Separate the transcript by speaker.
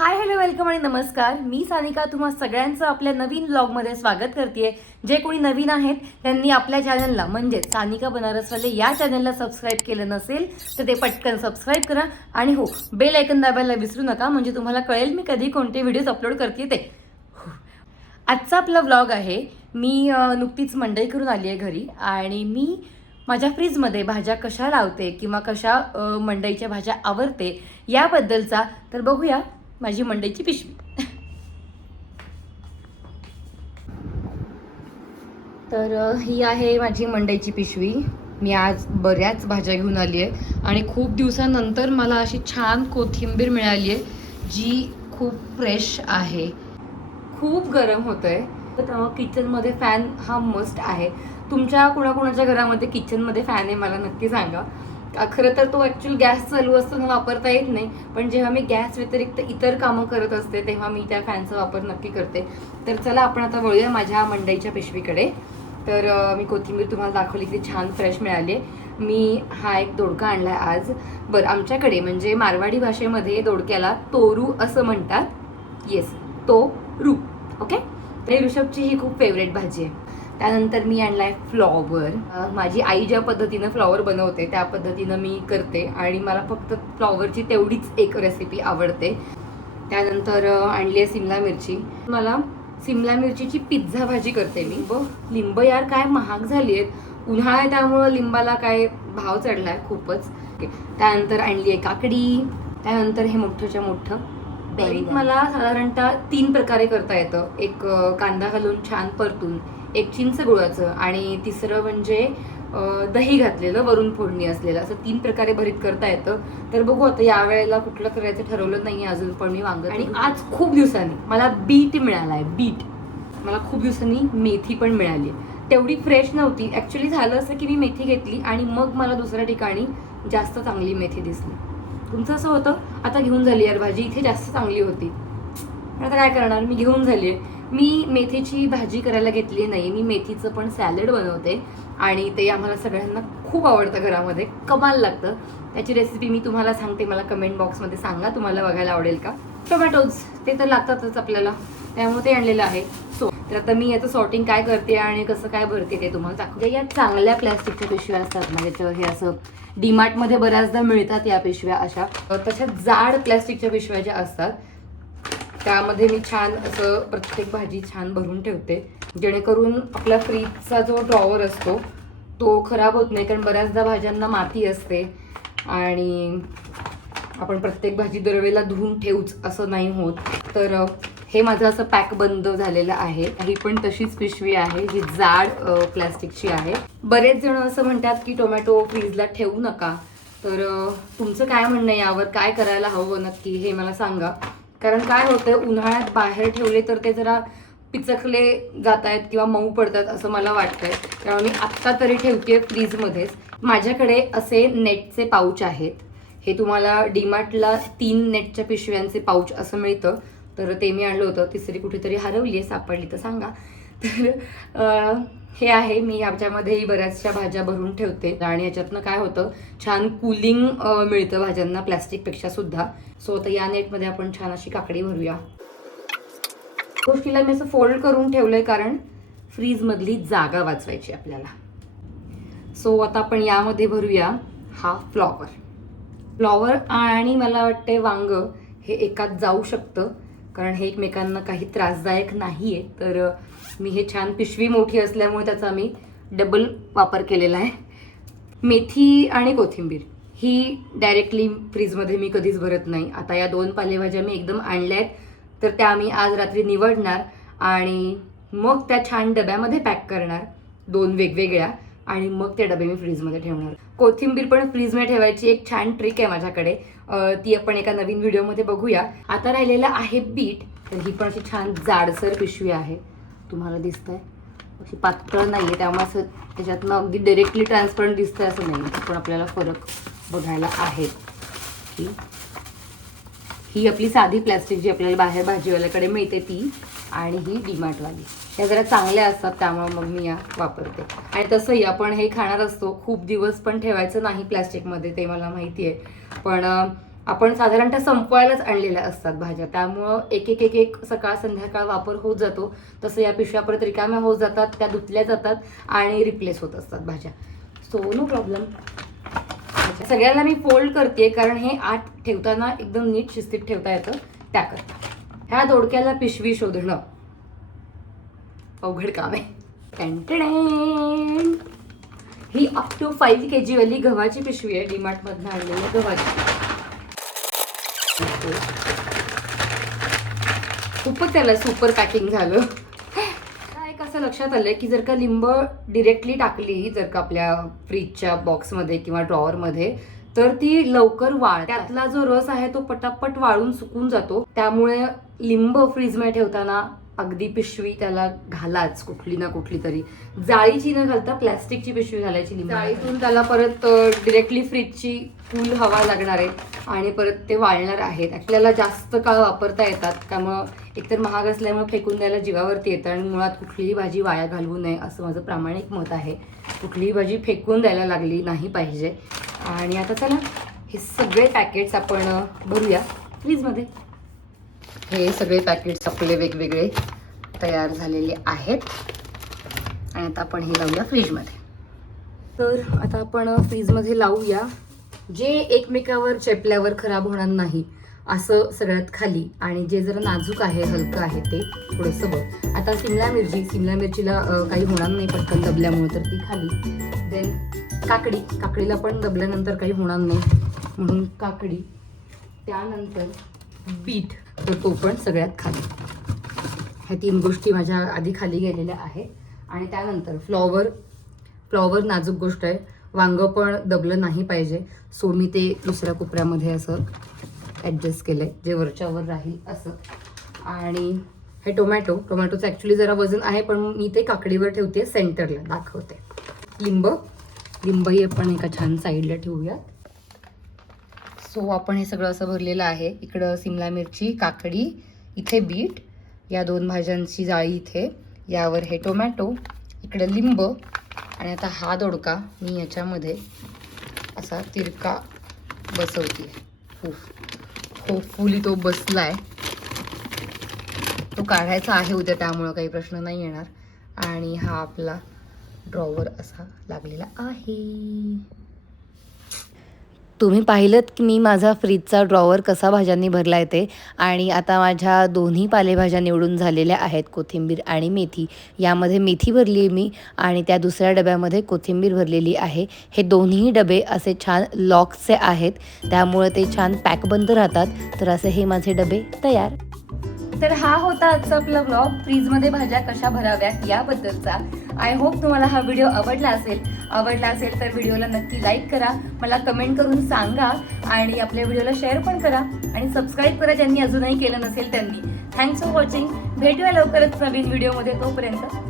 Speaker 1: Hi hello welcome आणि नमस्कार. मी सानिका तुम्हा सगळ्यांचं आपल्या नवीन ब्लॉगमध्ये स्वागत करते जे कोणी नवीन आहेत त्यांनी आपल्या चॅनलला म्हणजेच सानिका बनारसवाले या चॅनलला सबस्क्राईब केलं नसेल तर ते पटकन सबस्क्राईब करा. आणि हो बेल ऐकन दाबायला विसरू नका म्हणजे तुम्हाला कळेल मी कधी कोणते व्हिडिओज अपलोड करते ते. हो. आजचा आपला व्लॉग आहे मी नुकतीच मंडई करून आली आहे घरी. आणि मी माझ्या फ्रीजमध्ये भाज्या कशा लावते किंवा कशा मंडईच्या भाज्या आवडते याबद्दलचा तर बघूया. माझी मंडईची पिशवी. तर ही आहे माझी मंडईची पिशवी. मी आज बऱ्याच भाज्या घेऊन आली आहे आणि खूप दिवसानंतर मला अशी छान कोथिंबीर मिळाली आहे जी खूप फ्रेश आहे. खूप गरम होत आहे तर किचनमध्ये फॅन हा मस्ट आहे. तुमच्या कुणाकुणाच्या घरामध्ये किचनमध्ये फॅन आहे मला नक्की सांगा. खरं तर तो ॲक्च्युअल गॅस चालू असताना वापरता येत नाही. पण जेव्हा मी गॅस व्यतिरिक्त इतर कामं करत असते तेव्हा मी त्या फॅनचा वापर नक्की करते. तर चला आपण आता वळूया माझ्या मंडईच्या पिशवीकडे. तर मी कोथिंबीर तुम्हाला दाखवली की छान फ्रेश मिळाली आहे. मी हा एक दोडका आणला आहे आज. बरं आमच्याकडे म्हणजे मारवाडी भाषेमध्ये दोडक्याला तोरू असं म्हणतात. येस तो रू ओके तर ऋषभची ही खूप फेवरेट भाजी आहे. त्यानंतर मी आणला आहे फ्लॉवर माझी आई ज्या पद्धतीनं फ्लॉवर बनवते त्या पद्धतीनं मी करते आणि मला फक्त फ्लॉवरची तेवढीच एक रेसिपी आवडते. त्यानंतर आणली आहे सिमला मिरची. मला सिमला मिरचीची पिझ्झा भाजी करते मी. ब लिंब यार काय महाग झाली आहेत उन्हाळा आहे त्यामुळं लिंबाला काय भाव चढला आहे खूपच त्यानंतर आणली आहे काकडी. त्यानंतर हे मोठंच्या मोठं. बेरीत मला साधारणतः तीन प्रकारे करता येतं. एक कांदा घालून छान परतून एक चिंच गुळाचं आणि तिसरं म्हणजे दही घातलेलं वरून फोडणी असलेलं. असं तीन प्रकारे भरीत करता येतं. तर बघू आता या वेळेला कुठलं करायचं ठरवलं नाही अजून पण मी वांग आणि आज खूप दिवसांनी मला बीट मिळाला आहे बीट. मला खूप दिवसांनी मेथी पण मिळाली. तेवढी फ्रेश नव्हती. ॲक्च्युली झालं असं की मी मेथी घेतली आणि मग मला दुसऱ्या ठिकाणी जास्त चांगली मेथी दिसली. तुमचं असं होतं आता घेऊन झाली यार भाजी इथे जास्त चांगली होती. आता काय करणार? मी घेऊन झाली आहे. मी मेथीची भाजी करायला घेतली नाही. मी मेथीचं पण सॅलड बनवते आणि ते आम्हाला सगळ्यांना खूप आवडतं घरामध्ये. कमाल लागतं. त्याची रेसिपी मी तुम्हाला सांगते. मला कमेंट बॉक्समध्ये सांगा. तुम्हाला बघायला आवडेल का? टोमॅटोज ते तर लागतातच आपल्याला. त्यामुळे ते आणलेलं आहे. सो तर आता मी याचं सॉर्टिंग काय करते आणि कसं काय भरते ते तुम्हाला दाखवते. या चांगल्या प्लॅस्टिकच्या पिशव्या असतात. म्हणजे हे असं डीमार्टमध्ये बऱ्याचदा मिळतात या पिशव्या अशा. तशा जाड प्लॅस्टिकच्या पिशव्या ज्या असतात त्यामध्ये मी छान असं प्रत्येक भाजी छान भरून ठेवते. जेणेकरून आपल्या फ्रीजचा जो ड्रॉवर असतो तो खराब होत नाही. कारण बऱ्याचदा भाज्यांना माती असते आणि आपण प्रत्येक भाजी दरवेळेला धुवून ठेवूच असं नाही होत. तर हे माझं असं पॅक बंद झालेलं आहे. ही पण तशीच पिशवी आहे. जी जाड प्लॅस्टिकची आहे. बरेच जण असं म्हणतात की टोमॅटो फ्रीजला ठेवू नका. तर तुमचं काय म्हणणं आहे यावर? काय करायला हवं नक्की? हे मला सांगा. कारण काय होतं उन्हाळ्यात बाहेर ठेवले तर ते जरा पिचकले जात आहेत किंवा मऊ पडतात असं मला वाटतंय. त्यामुळे मी आत्ता तरी ठेवते फ्रीजमध्येच. माझ्याकडे असे नेटचे पाऊच आहेत. हे तुम्हाला डीमार्टला तीन नेटच्या पिशव्यांचे पाऊच असं मिळतं. तर ते मी आणलं होतं. तिसरी कुठेतरी हरवली आहे सापडली तर सांगा. तर हे आहे मी ह्याच्यामध्येही बऱ्याचशा भाज्या भरून ठेवते. आणि याच्यातनं काय होतं छान कुलिंग मिळतं भाज्यांना प्लॅस्टिकपेक्षा सुद्धा. सो आता या नेटमध्ये आपण छान अशी काकडी भरूया. गोष्टीला मी असं फोल्ड करून ठेवलंय कारण फ्रीजमधली जागा वाचवायची आपल्याला. सो आता आपण यामध्ये भरूया हा फ्लॉवर फ्लॉवर आणि मला वाटते वांग हे एकात जाऊ शकतं. कारण हे एकमेकांना काही त्रासदायक नाही आहे तर मी हे छान पिशवी मोठी असल्यामुळे त्याचा मी डबल वापर केलेला आहे. मेथी आणि कोथिंबीर ही डायरेक्टली फ्रीजमध्ये मी कधीच भरत नाही. आता या दोन पालेभाज्या मी एकदम आणल्या आहेत. तर त्या आम्ही आज रात्री निवडणार आणि मग त्या छान डब्यामध्ये पॅक करणार. दोन वेगवेगळ्या. आणि मग ते डबे मी फ्रीजमध्ये ठेवणार. कोथिंबीर पण फ्रीजमध्ये ठेवायची एक छान ट्रिक आहे माझ्याकडे. ती आपण एका नवीन व्हिडिओमध्ये बघूया. आता राहिलेलं आहे बीट. तर ही पण अशी छान जाडसर पिशवी आहे. तुम्हाला दिसतंय? अशी पातळ नाही आहे त्यामुळे असं त्याच्यातनं अगदी डिरेक्टली ट्रान्सपरंट दिसतंय असं नाही पण आपल्याला फरक बघायला आहे. की ही आपली साधी प्लॅस्टिक जी आपल्याला बाहेर भाजीवाल्याकडे मिळते ती. आणि ही डीमार्टवाली ह्या जरा चांगल्या असतात त्यामुळे मग मी या वापरते. आणि तसंही आपण हे खाणार असतो. खूप दिवस पण ठेवायचं नाही प्लॅस्टिकमध्ये ते मला माहिती आहे. पण आपण साधारणतः संपवायलाच आणलेल्या असतात भाज्या. त्यामुळं एक एक एक एक सकाळ संध्याकाळ वापर होत जातो. तसं या पिशव्या परत रिकाम्या होत जातात त्या धुतल्या जातात आणि रिप्लेस होत असतात भाज्या. सो नो प्रॉब्लेम सगळ्यांना मी फोल्ड करते कारण हे आत ठेवताना एकदम नीट शिस्तीत ठेवता येतं. त्याकरता ह्या दोडक्याला पिशवी शोधणं. अवघड काम आहे. ही अप टू फाईव्ह के जीवाली गव्हाची पिशवी आहे. डीमार्टमधनं आणलेली गव्हाची. खूपच त्याला सुपर पॅकिंग झालं. एक असं लक्षात आलं की जर का लिंब डिरेक्टली टाकली जर का आपल्या फ्रीजच्या बॉक्समध्ये किंवा ड्रॉवरमध्ये तर ती लवकर वाळ त्यातला जो रस आहे तो पटापट वाळून सुकून जातो. त्यामुळे लिंब फ्रीजमध्ये ठेवताना अगदी पिशवी त्याला घालाच कुठली ना कुठली तरी. जाळीची न घालता प्लॅस्टिकची पिशवी घालायची लिंब जाळीतून त्याला परत डिरेक्टली फ्रीजची फुल हवा लागणार आहे आणि परत ते वाळणार आहेत. आपल्याला जास्त काळ वापरता येतात. त्यामुळं एकतर महाग असल्यामुळे फेकून द्यायला जीवावरती येतं आणि मुळात कुठलीही भाजी वाया घालवू नये असं माझं प्रामाणिक मत आहे. कुठलीही भाजी फेकून द्यायला लागली नाही पाहिजे. आणि आता चला हे सगळे पॅकेट्स आपण भरूया. फ्रीजमध्ये हे सगळे पॅकेट्स आपले वेगवेगळे तयार झालेले आहेत. आणि आता आपण हे लावूया फ्रीजमध्ये तर आता आपण फ्रीजमध्ये लावूया. जे एकमेकावर चेपल्यावर खराब होणार नाही. असं सगळ्यात खाली आणि जे जरा नाजूक आहे हलकं आहे ते थोडंसं वर आता सिमला मिरची सिमला मिरचीला काही होणार नाही पटकन दबल्यामुळे तर ती खाली. देन काकडी काकडीला पण दबल्यानंतर काही होणार नाही. म्हणून काकडी त्यानंतर बीट तर तो पण सगळ्यात खाली. ह्या तीन गोष्टी माझ्या आधी खाली गेलेल्या आहेत आणि त्यानंतर फ्लॉवर फ्लॉवर नाजूक गोष्ट आहे. वांगं पण दबलं नाही पाहिजे. सो मी ते दुसऱ्या कोपऱ्यामध्ये असं ॲडजस्ट केलं आहे जे वरच्यावर राहील असं. आणि हे टोमॅटो टोमॅटोचं ॲक्च्युली जरा वजन आहे पण मी ते काकडीवर ठेवते सेंटरला दाखवते. लिंब लिंबही आपण एका छान साईडला ठेवूयात. सो आपण हे सगळं असं भरलेलं आहे. इकडं सिमला मिरची काकडी इथे बीट या दोन भाज्यांची जाळी इथे. यावर हे टोमॅटो इकडं लिंब आणि आता हा दोडका मी याच्यामध्ये असा तिरका बसवते होपफुली तो बसलाय. तो काढायचा आहे उद्या त्यामुळं काही प्रश्न नाही येणार. आणि हा आपला ड्रॉवर असा लागलेला आहे. तुम्ही पाहिलं की मी माझा फ्रीजचा ड्रॉवर कसा भाज्यांनी भरला आहे ते? आणि आता माझ्या दोन्ही पालेभाज्या निवडून झालेल्या आहेत कोथिंबीर आणि मेथी. यामध्ये मेथी भरली आहे मी आणि त्या दुसऱ्या डब्यामध्ये कोथिंबीर भरलेली आहे. हे दोन्ही डबे असे छान लॉक्सचे आहेत. त्यामुळे ते छान पॅकबंद राहतात. तर असे हे माझे डबे तयार. तर हा होता आजचा आपला ब्लॉग फ्रीजमध्ये भाज्या कशा भराव्यात याबद्दलचा. आय होप तुम्हाला हा व्हिडिओ आवडला असेल. आवडला असेल तर व्हिडिओला नक्की लाईक करा. मला कमेंट करून सांगा आणि आपल्या व्हिडिओला शेअर पण करा. आणि सबस्क्राईब करा ज्यांनी अजूनही केलं नसेल त्यांनी. थँक्स फॉर वॉचिंग भेटूया लवकरच नवीन व्हिडिओमध्ये तोपर्यंत.